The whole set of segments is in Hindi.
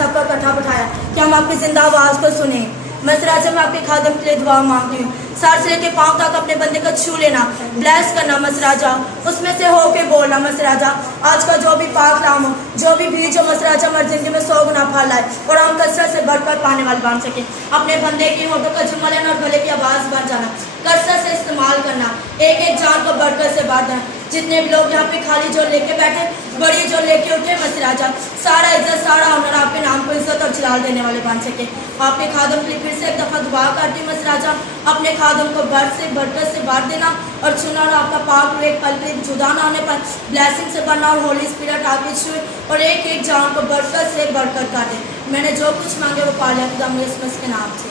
सबको इकट्ठा बिठाया कि हम आपकी जिंदा आवाज़ को सुने। मसराजा, मैं आपके खादम के लिए दुआ मांगती हूँ। सर से लेके पाँव तक अपने बंदे को छू लेना, ब्लेस करना मसराजा, उसमें से हो के बोलना मसराजा। आज का जो भी पाक नाम हो, जो भी बीज हो मसराजा, हमारी जिंदगी में 100 गुना फल आए और हम कसरत से बढ़कर पाने वाले बन सके। अपने बंदे की होठों का जुम्मा लेना और गले की आवाज़ बन जाना, कसरत से इस्तेमाल करना, एक एक जान को बढ़कर से बढ़ देना। जितने भी लोग यहाँ पे खाली जो लेके बैठे, बड़ी जो लेके उठे मसराजा, सारा इज्जत सारा हुनर आपके नाम को इज्जत और जलाल देने वाले बन सके। आपके खादम के लिए फिर से एक दफ़ा दुआ करती हूँ मसराजा, अपने खादम को बढ़ से बढ़कर से बढ़ देना और छूना और आपका पाक एक पल के जुदा ना होने पर ब्लेसिंग से बनना और होली स्पिरिट आगे छुए और एक एक जान को बढ़कर से बढ़कर कर दे। मैंने जो कुछ मांगे वो पा लिया खुदा मुझे के नाम से।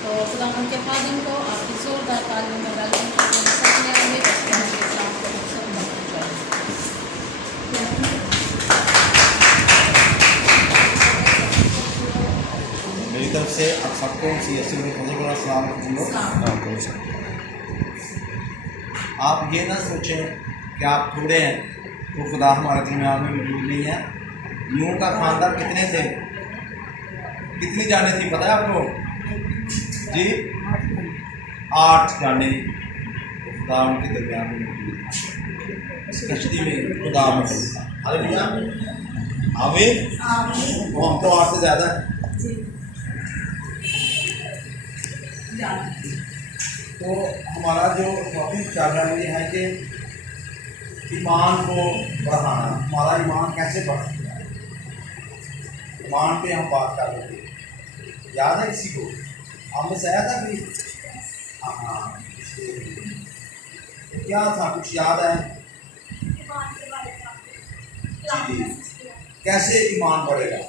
तो खुदा उनके खादिम को आपकी जोरदार तालीम में वेलकम करने वाले मेरी तरफ से आप सबको आप ये ना सोचें कि आप थोड़े हैं तो खुदा हमारे दरमियान में मौजूद नहीं है। नूह का खानदान कितने थे, कितनी जाने थी पता है आपको जी? 8 जाने। तो खुदा उनके दरमियान में मौजूद था, इस कश्ती में खुदा मौजूद था। हालेलुया, आमीन। वो हम तो 8 से ज़्यादा हैं। तो हमारा जो टॉपिक चल रहा है ये है कि ईमान को बढ़ाना। हमारा ईमान कैसे बढ़ सकता है, ईमान पे हम बात कर रहे थे। याद है किसी को? आपने बताया था कि हाँ, क्या था, कुछ याद है जी? कैसे ईमान बढ़ेगा?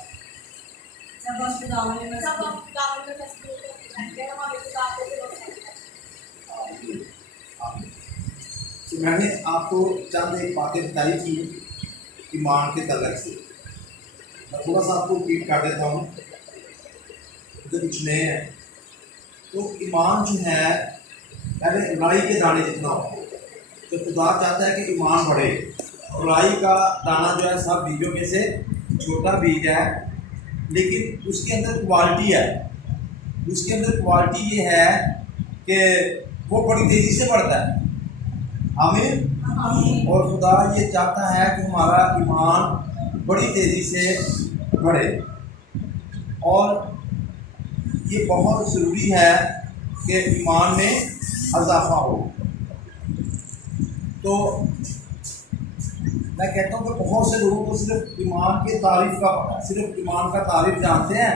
तो मैंने आपको चंद एक बातें बताई थी ईमान के तलक से। मैं थोड़ा सा आपको रिपीट कर देता हूँ जो कुछ नए हैं। तो ईमान जो है पहले राई के दाने जितना हो, तो खुदा चाहता है कि ईमान बढ़े। राई का दाना जो है सब बीजों में से छोटा बीज है, लेकिन उसके अंदर क्वालिटी है। उसके अंदर क्वालिटी ये है कि वो बड़ी तेज़ी से बढ़ता है। आमीन। और खुदा ये चाहता है कि हमारा ईमान बड़ी तेज़ी से बढ़े, और ये बहुत ज़रूरी है कि ईमान में इजाफा हो। तो मैं कहता हूँ कि बहुत से लोगों को सिर्फ ईमान के तारीफ़ का पता है, सिर्फ ईमान का तारीफ़ जानते हैं,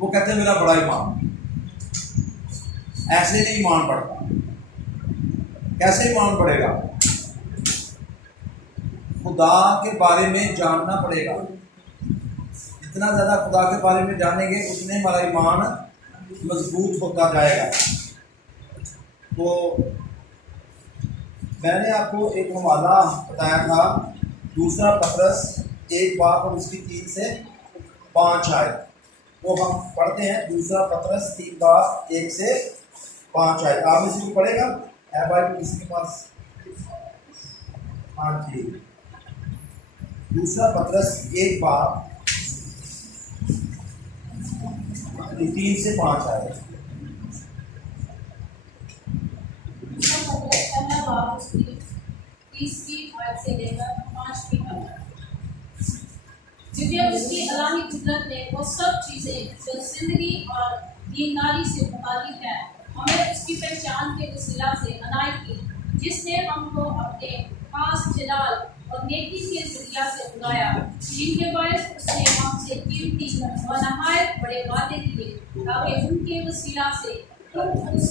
वो कहते हैं मेरा बड़ा ईमान। ऐसे नहीं ईमान बढ़ता। कैसे ईमान बढ़ेगा? खुदा के बारे में जानना पड़ेगा। जितना ज़्यादा खुदा के बारे में जानेंगे उतने हमारा ईमान मजबूत होता जाएगा। तो मैंने आपको एक हवाला बताया था, दूसरा पतरस 1 बाब और उसकी 3 से 5 आयत। वो हम पढ़ते हैं। दूसरा पतरस 3 बाब 1 से 5 आयत। आप में से भी पढ़ेगा है भाई किसी के पास? हाँ जी। दूसरा पतरस 1 बाब 3 से 5 आयत। उसकी अलाही कुदरत ने वो सब चीजें जो जिंदगी और दीनदारी से मुताबिक है हमें उसकी पहचान के वसीला से अनायत की, जिसने हमको अपने खास जलाल और नेकी के जरिया से बुलाया, जिनके बायस उसने हमसे कीमती व नहायत बड़े वादे किए, ताकि उनके वसीला से तुम उस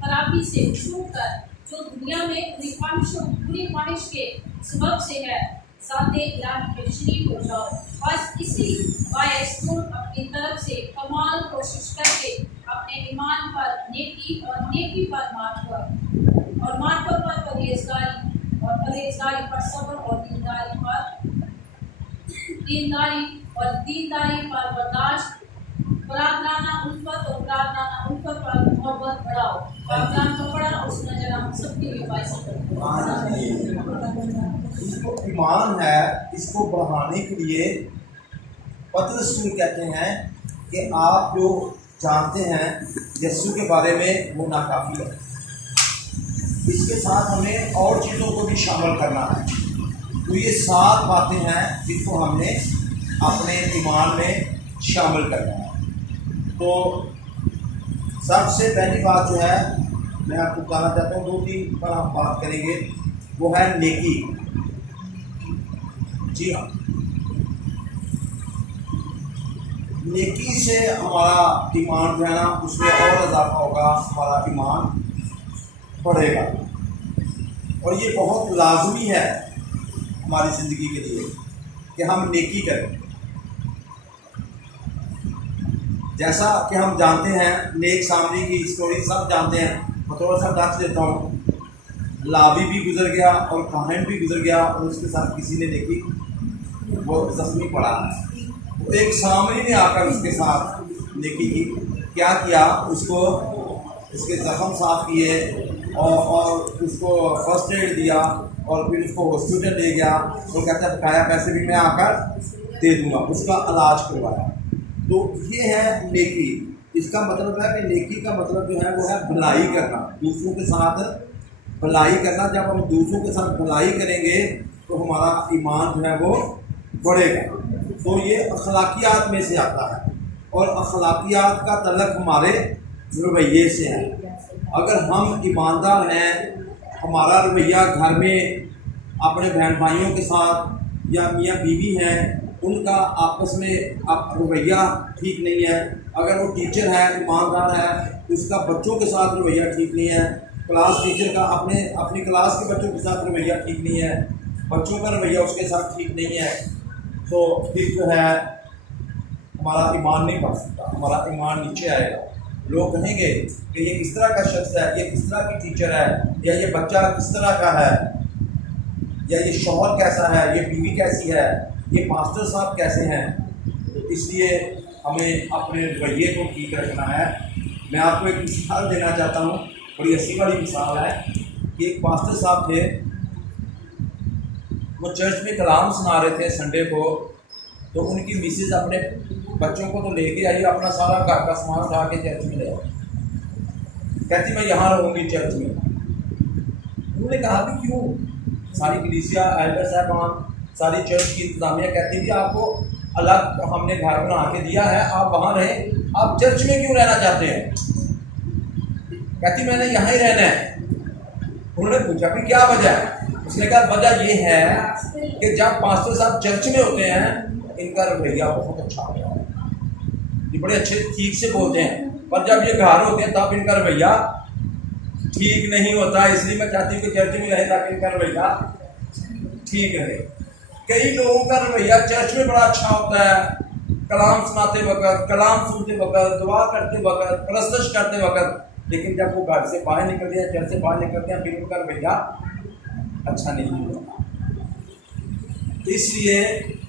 खराबी से छूट कर जो दुनिया में बुरी ख्वाहिश के सबब से है साथे इलाही के शरीक हो जाओ। बस इसी बायस तुम अपनी तरफ से कमाल कोशिश करके अपने ईमान पर नेकी पर मार्फत पर परहेजगारी पर सब्र और दीनदारी पर बर्दाश्त, प्रार्थना उल्फत पर मोहब्बत बढ़ाओ। पाकलाम को पढ़ा उसने जरा हम सबके लिए बाइस इसको ईमान है, इसको बढ़ाने के लिए पतरस रसूल कहते हैं कि आप जो जानते हैं यीशु के बारे में वो नाकाफ़ी है, इसके साथ हमें और चीज़ों को भी शामिल करना है। तो ये 7 बातें हैं जिनको हमने अपने ईमान में शामिल करना है। तो सबसे पहली बात जो है मैं आपको बताना चाहता हूँ, 2-3 पर हम बात करेंगे, वो है नेकी। जी हाँ, नेकी से हमारा ईमान जो है ना उसमें और इजाफा होगा, हमारा ईमान बढ़ेगा। और ये बहुत लाजमी है हमारी ज़िंदगी के लिए कि हम नेकी करें। जैसा कि हम जानते हैं नेक सामरी की स्टोरी सब जानते हैं, मैं थोड़ा सा टच देता हूँ। लावी भी गुजर गया और काहिन भी गुजर गया और उसके साथ किसी ने नेकी, वो जख्मी पड़ा। तो एक सामरी ने आकर उसके साथ नेकी की, क्या किया, उसको उसके ज़ख्म साफ किए और उसको फर्स्ट एड दिया और फिर उसको हॉस्पिटल ले गया। तो कहता है बकाया पैसे भी मैं आकर दे दूँगा, उसका इलाज करवाया। तो ये है नेकी। इसका मतलब है कि नेकी का मतलब जो है वो है भलाई करना, दूसरों के साथ भलाई करना। जब हम दूसरों के साथ भलाई करेंगे तो हमारा ईमान जो है वो बढ़ेगा। तो ये अखलाकियात में से आता है और अखलाकियात का तल्लुक हमारे रवैये से है। अगर हम ईमानदार हैं, हमारा रवैया घर में अपने बहन भाइयों के साथ या मियाँ बीवी हैं उनका आपस में आप रवैया ठीक नहीं है, अगर वो टीचर है ईमानदार है उसका बच्चों के साथ रवैया ठीक नहीं है, क्लास टीचर का अपनी क्लास के बच्चों के साथ रवैया ठीक नहीं है, बच्चों का रवैया उसके साथ ठीक नहीं है, तो फिर जो है हमारा ईमान नहीं बढ़ सकता, हमारा ईमान नीचे आएगा। लोग कहेंगे कि ये किस तरह का शख्स है, ये किस तरह की टीचर है, या ये बच्चा किस तरह का है, या ये शौहर कैसा है, ये बीवी कैसी है, ये मास्टर साहब कैसे हैं। तो इसलिए हमें अपने रवैये को ठीक रखना है। मैं आपको एक मिसाल देना चाहता हूँ, बड़ी हंसी वाली मिसाल है कि एक मास्टर साहब थे, वो चर्च में कलाम सुना रहे थे संडे को। तो उनकी मिसेज अपने बच्चों को तो लेके आई, अपना सारा घर का सामान उठा के चर्च में ले आई। कहती मैं यहाँ रहूँगी चर्च में। उन्होंने कहा कि क्यों? सारी कलीसिया एल्डर साहबान सारी चर्च की इंतजामिया कहती थी आपको अलग हमने घर बना के दिया है, आप वहाँ रहें, आप चर्च में क्यों रहना चाहते हैं? कहती मैंने यहाँ ही रहना है। उन्होंने पूछा कि क्या वजह है? उसने कहा वजह ये है कि जब पास्टर साहब चर्च में होते हैं इनका रवैया बहुत अच्छा होता है, ये बड़े अच्छे ठीक से बोलते हैं, पर जब ये घर होते हैं तब इनका रवैया ठीक नहीं होता। इसलिए मैं चाहती हूँ कि चर्च में रहे ताकि इनका रवैया ठीक रहे। कई लोगों का रवैया चर्च में बड़ा अच्छा होता है, कलाम सुनाते वक्त, कलाम सुनते वक्त, दुआ करते वक्त, प्रस्तश करते वक्त, लेकिन जब वो घर से बाहर निकलते हैं, चर्च से बाहर निकलते हैं, फिर उनका रवैया अच्छा नहीं होता। इसलिए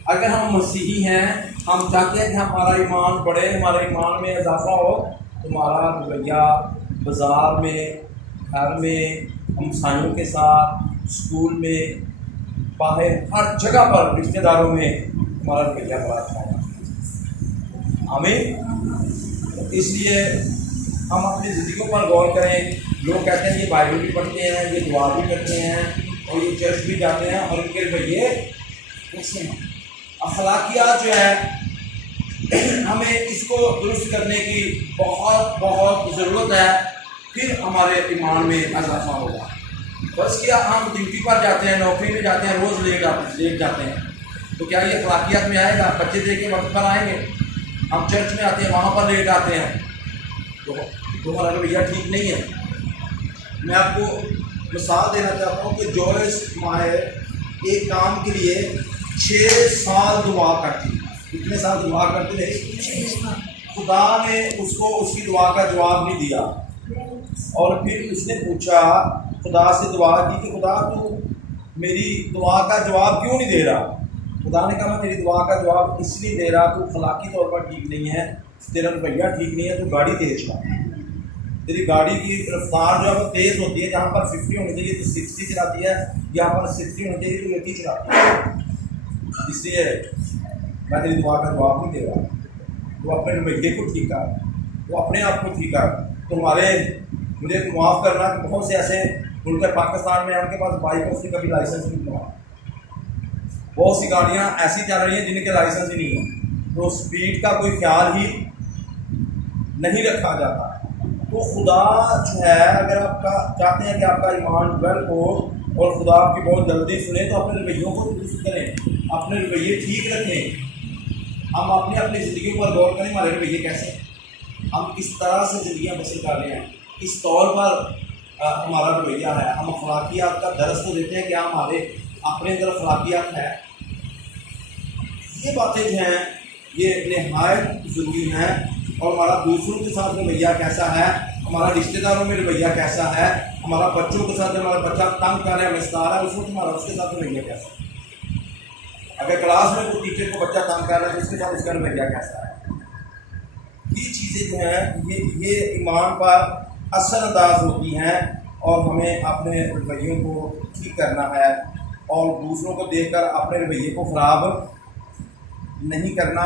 अगर हम मसीही हैं, हम चाहते हैं कि हमारा ईमान बढ़े, हमारे ईमान में इजाफा हो, तो हमारा रवैया बाज़ार में, घर में, हमसायों के साथ, स्कूल में, बाहर, हर जगह पर, रिश्तेदारों में हमारा रवैया बड़ा अच्छा होगा। हमें इसलिए हम अपनी ज़िंदगियों पर गौर करें। लोग कहते हैं ये बाइबल भी पढ़ते हैं, ये दुआ भी करते हैं और ये चर्च भी जाते हैं, और इनके रवैये कैसे हैं? अखलाकियात जो है हमें इसको दुरुस्त करने की बहुत बहुत ज़रूरत है, फिर हमारे ईमान में इजाफा होगा। बस क्या हम ड्यूटी पर जाते हैं, नौकरी में जाते हैं, रोज़ लेट जाते हैं, तो क्या ये अखलाकियात में आएगा? बच्चे दे के वक्त पर आएंगे। हम चर्च में आते हैं, वहाँ पर लेट आते हैं, तो हमारा रवैया ठीक नहीं है। मैं आपको मिसाल देना चाहता हूँ कि जॉयस मायर एक काम के लिए 6 साल दुआ करती, कितने साल दुआ करते रहे, खुदा ने उसको उसकी दुआ का जवाब नहीं दिया। और फिर उसने पूछा, खुदा से दुआ की कि खुदा तू मेरी दुआ का जवाब क्यों नहीं दे रहा? खुदा ने कहा मैं तेरी दुआ का जवाब इसलिए दे रहा, तू अखलाकी तौर पर ठीक नहीं है, तेरा रवैया ठीक नहीं है, तू गाड़ी तेज चला, तेरी गाड़ी की रफ्तार जो है वो तेज़ होती है, जहाँ पर 50 होनी चाहिए तो 60 चलाती है, यहाँ पर सिद्धि होनी चाहिए तो नेकी चढ़ाती है। इसलिए मैं तेरी दुआ का जवाब नहीं दे रहा, तो अपने रवैये को ठीक कर, तो अपने आप को ठीक कर। तुम्हारे मुझे माफ़ करना कि बहुत से ऐसे मुल्क पाकिस्तान में उनके पास बाइक है, उसकी कभी लाइसेंस नहीं हुआ। बहुत सी गाड़ियाँ ऐसी चल रही हैं जिनके लाइसेंस ही नहीं है, तो स्पीड का कोई ख्याल ही नहीं रखा जाता। तो खुदा जो है, अगर आपका चाहते हैं कि आपका ईमान वेल हो और खुदा आपकी बहुत जल्दी सुने, तो अपने रवैयों को दुरुस्त करें, अपने रवैये ठीक रखें। हम अपनी ज़िंदगी पर गौर करें, हमारे रवैये कैसे, हम किस तरह से ज़िंदगियाँ बसर कर रहे हैं, किस तौर पर हमारा रवैया है। हम अखलाकियात का दरस तो देते हैं, क्या हमारे अपने अंदर अखलाकियात है। ये बातें जो हैं ये नहायत ज़रूरी हैं। और हमारा दूसरों के साथ रवैया कैसा है, हमारा रिश्तेदारों में रवैया कैसा है, हमारा बच्चों के साथ, हमारा बच्चा तंग कर रहा है, मस्तार है, उस वक्त हमारा उसके साथ रवैया कैसा है। अगर क्लास में कोई टीचर को बच्चा तंग कर रहा है तो उसके साथ उसका रवैया कैसा है। ये चीज़ें जो हैं ये ईमान पर असरअंदाज होती हैं और हमें अपने रवैयों को ठीक करना है और दूसरों को देखकर अपने रवैये को ख़राब नहीं करना।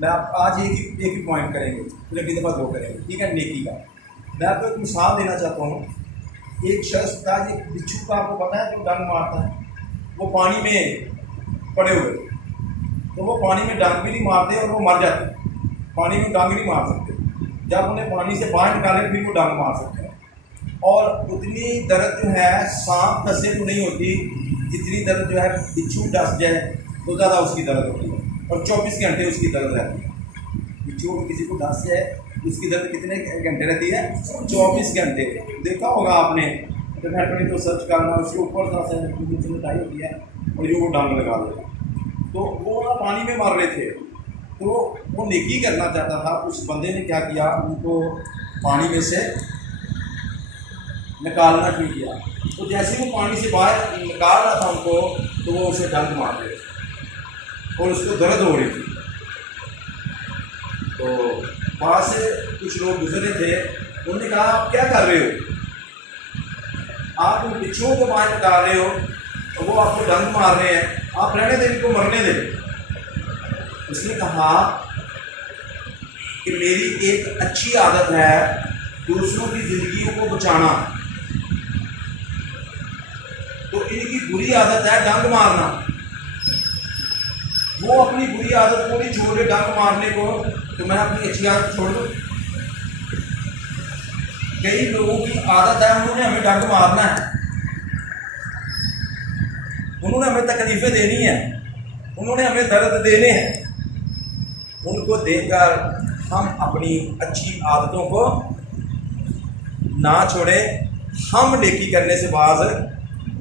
मैं आप आज एक ही पॉइंट करेंगे, फिर अगली दफ़ा दो करेंगे, ठीक है, नेकी का। मैं आपको एक मिसाल देना चाहता हूँ। एक शख्स था, ये बिच्छू का आपको पता है जो डंग मारता है, वो पानी में पड़े हुए, तो वो पानी में डंग भी नहीं मारते और वो मर जाते, पानी में डंग नहीं मार सकते। जब उन्हें पानी से बाहर निकालें फिर वो डंग मार सकते हैं। और उतनी दर्द जो है सांप डसे तो नहीं होती जितनी दर्द जो है बिच्छू डस जाए तो ज़्यादा उसकी दर्द होती है, और 24 घंटे उसकी दर्द रहती है। बिच्छू को किसी को डस जाए उसकी दर्द कितने घंटे रहती है? 24 घंटे। देखा होगा आपने, तो घर तो सर्च करना, उसके ऊपर मिटाई होती है और यूँ वो डांग लगा देगा। तो वो ना पानी में मार रहे थे, तो वो नेकी करना चाहता था। उस बंदे ने क्या किया, उनको पानी में से निकालना शुरू किया। तो जैसे वो पानी से बाहर निकाल रहा था उनको, तो वो उसे डंक मार रहे थे और उसको दर्द हो रही थी। तो वहाँ से कुछ लोग गुजरे थे, उन्होंने कहा आप क्या कर रहे हो, आप उन बिच्छुओं को बाहर निकाल रहे हो तो वो आपको डंक मार रहे हैं, आप रहने दें, इनको मरने दें। उसने कहा कि मेरी एक अच्छी आदत है दूसरों की जिंदगियों को बचाना, तो इनकी बुरी आदत है डंक मारना। वो अपनी बुरी आदत को नहीं छोड़ रहे डंक मारने को, तो मैं अपनी अच्छी आदत छोड़ दूँ? कई लोगों की आदत है, उन्होंने हमें डंक मारना है, उन्होंने हमें तकलीफें देनी है, उन्होंने हमें दर्द देने हैं। उनको देखकर हम अपनी अच्छी आदतों को ना छोड़ें, हम नेकी करने से बाज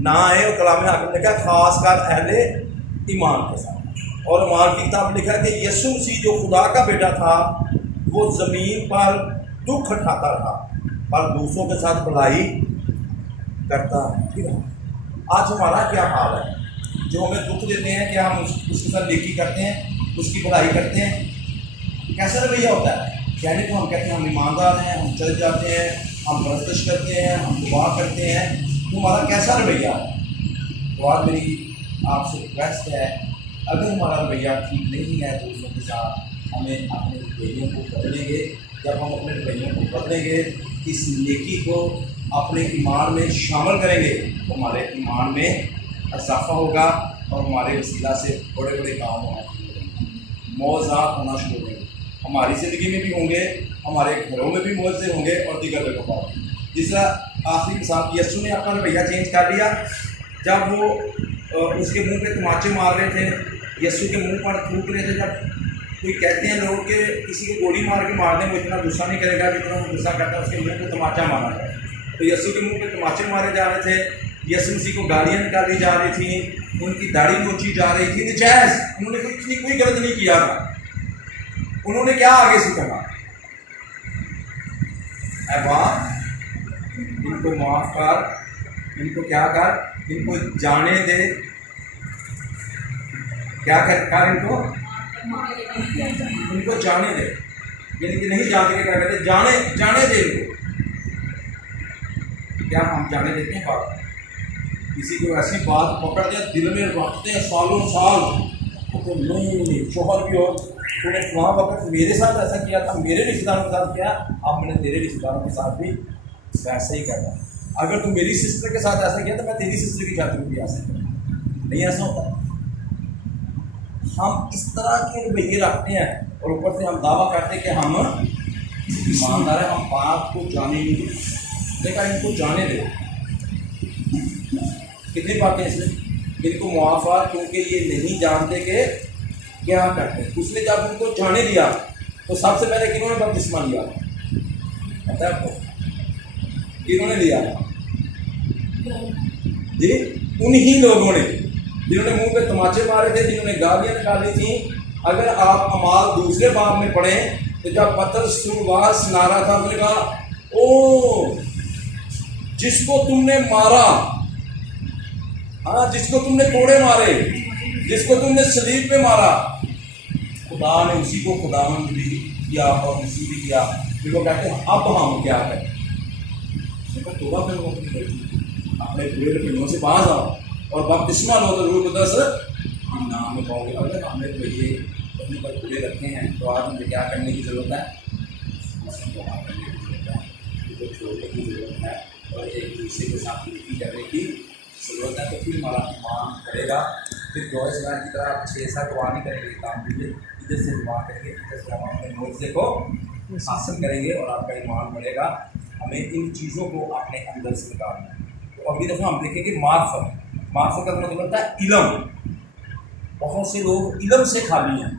ना आए। और कलाम हक़ ने लिखा खासकर अहले ईमान के साथ, और ईमान की किताब लिखा कि यीशु मसीह जो खुदा का बेटा था वो ज़मीन पर दुख उठाता रहा और दूसरों के साथ भलाई करता है। आज हमारा क्या हाल है? जो हमें दुख देते हैं, क्या हम उसके साथ नेकी करते हैं, उसकी भलाई करते हैं? कैसा रवैया होता है? यानी तो हम कहते हैं हम ईमानदार हैं, हम चल जाते हैं, हम बर्दाश्त करते हैं, हम दुआ करते हैं, तो हमारा कैसा रवैया है? तो आज मेरी आपसे रिक्वेस्ट है, अगर हमारा रवैया ठीक नहीं है दूसरों के साथ, हमें अपने रवैयों को बदलेंगे। जब हम अपने रवैयों को बदलेंगे, इस नेकी को अपने ईमान में शामिल करेंगे, तो हमारे ईमान में इजाफा होगा और हमारे वसीला से बड़े बड़े काम होना शुरू होंगे, मौज़ात होना शुरू होंगे। हमारी ज़िंदगी में भी होंगे, हमारे घरों में भी मौज़े होंगे और दीगर जगहों पर। जिस तरह आखिरी मिसाल, यीशु ने अपना रवैया चेंज कर लिया जब वो उसके मुंह पे तमाचे मार रहे थे, यीशु के मुंह पर थूक रहे थे। जब कोई कहते हैं लोग कि किसी को गोली मार के मारने में इतना गुस्सा नहीं करेगा जितना वो गुस्सा करता है उसके मुंह पे तमाचा मारा जाए, तो यीशु के मुंह पे तमाचे मारे जा रहे थे। यीशु मसीह को गालियाँ निकाली जा रही थी, उनकी दाढ़ी नोची जा रही थी, नजायज़। उन्होंने कोई गलत नहीं किया था। उन्होंने क्या आगे से कहा, ऐ बाप इनको माफ़ कर, इनको क्या कर, इनको जाने दे। क्या कर इनको जाने दे, यानी कि नहीं जानते के क्या कहते, जाने दे इनको। क्या हम जाने देते हैं बात? किसी को ऐसी बात पकड़ दिया दिल में रखते हैं सालों साल, तो नहीं शोहर भी हो, तूने वहाँ वक्त मेरे साथ ऐसा किया था, मेरे रिश्तेदारों के साथ किया, अब मैंने तेरे रिश्तेदारों के साथ भी वैसे ही करना। अगर तुम मेरी सिस्टर के साथ ऐसा किया तो मैं तेरी सिस्टर की शादी में भी ऐसा करूँ। नहीं ऐसा होता। हम इस तरह के रवैये रखते हैं और ऊपर से हम दावा करते हैं कि हम ईमानदार हैं, हम बात को जाने नहीं देते। देखा, इनको जाने दे। कितनी बातें इसमें इनको मुआफ़ा, क्योंकि ये नहीं जानते कि क्या करते हैं। उसने जब उनको जाने दिया तो सबसे पहले किन्होंने बपतिस्मा लिया? पता है आपको किन्होंने लिया जी? उन्हीं लोगों ने जिन्होंने मुंह पे तमाचे मारे थे, जिन्होंने गालियां निकाली थी। अगर आप अमाल दूसरे बाब में पढ़ें तो जब पतरस शुरुआत सुना रहा था, उसने कहा ओ जिसको तुमने मारा, हाँ जिसको तुमने कोड़े मारे, जिसको तुमने सलीब पे मारा, खुदा ने उसी को खुदावंद भी किया और नसीब भी किया। फिर वो कहते हैं अब हम क्या करें? तोबा करो अपने बुरे रवैयों से बाज आओ और बपतिस्मा लो तो रूह कुद्दस नाम में पाओगे। अगर हमने तो ये अपने पर बुरे रखे हैं तो आज मुझे क्या करने की ज़रूरत है? करने की ज़रूरत है, उनको छोड़ने की ज़रूरत है और एक दूसरे के साथ विनती करने की ज़रूरत है। तो फिर हमारा ईमान बढ़ेगा। फिर जॉइस मैन की तरह 6-7 दुआ नहीं करेंगे, काम कीजिए, इधर से दुआ करेंगे, इधर से हम अपने मोर्चे को हासिल करेंगे और आपका ईमान बढ़ेगा। हमें इन चीज़ों को अपने अंदर से निकालना है। तो अगली दफ़ा हम देखेंगे मार्फत का मतलब होता है इल्म। बहुत से लोग इल्म से खाली हैं,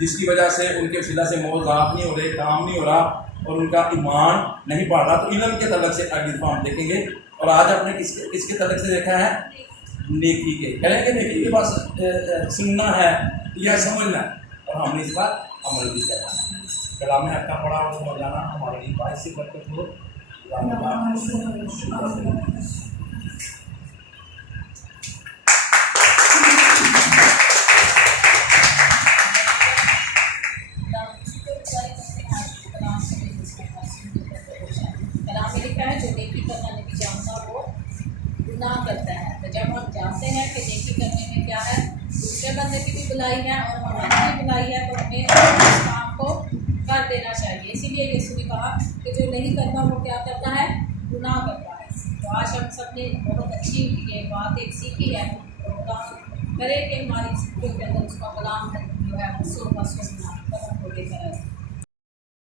जिसकी वजह से उनके वसीला से मौज़ात नहीं हो रहे, काम नहीं हो रहा और उनका ईमान नहीं बढ़ रहा। तो इल्म के तलक से अगली दफ़ा हम देखेंगे। और आज आपने किसके तलक से देखा है? नेकी के। कहेंगे नेकी के पास सुनना है या समझना है और हमने इस बार अमल भी करना है। कलाम हक का पढ़ा और समझ जाना हमारे लिए बात से बरकत हो। जो नेकी करना नहीं जानता वो गुनाह करता है। तो जब हम जानते हैं कि नेकी करने में क्या है, दूसरे बंदे की भी बुलाई है और हमारी भी बुलाई है, तो हमें उस काम को कर देना चाहिए। इसीलिए यीशु ने कहा कि जो नहीं करता वो क्या करता है? गुनाह करता है। तो आज हम सब ने बहुत अच्छी ये बात एक सीखी है। तो करे कि हमारी जिंदगी के अंदर उसका कलाम जो है वो सुनना को लेकर है।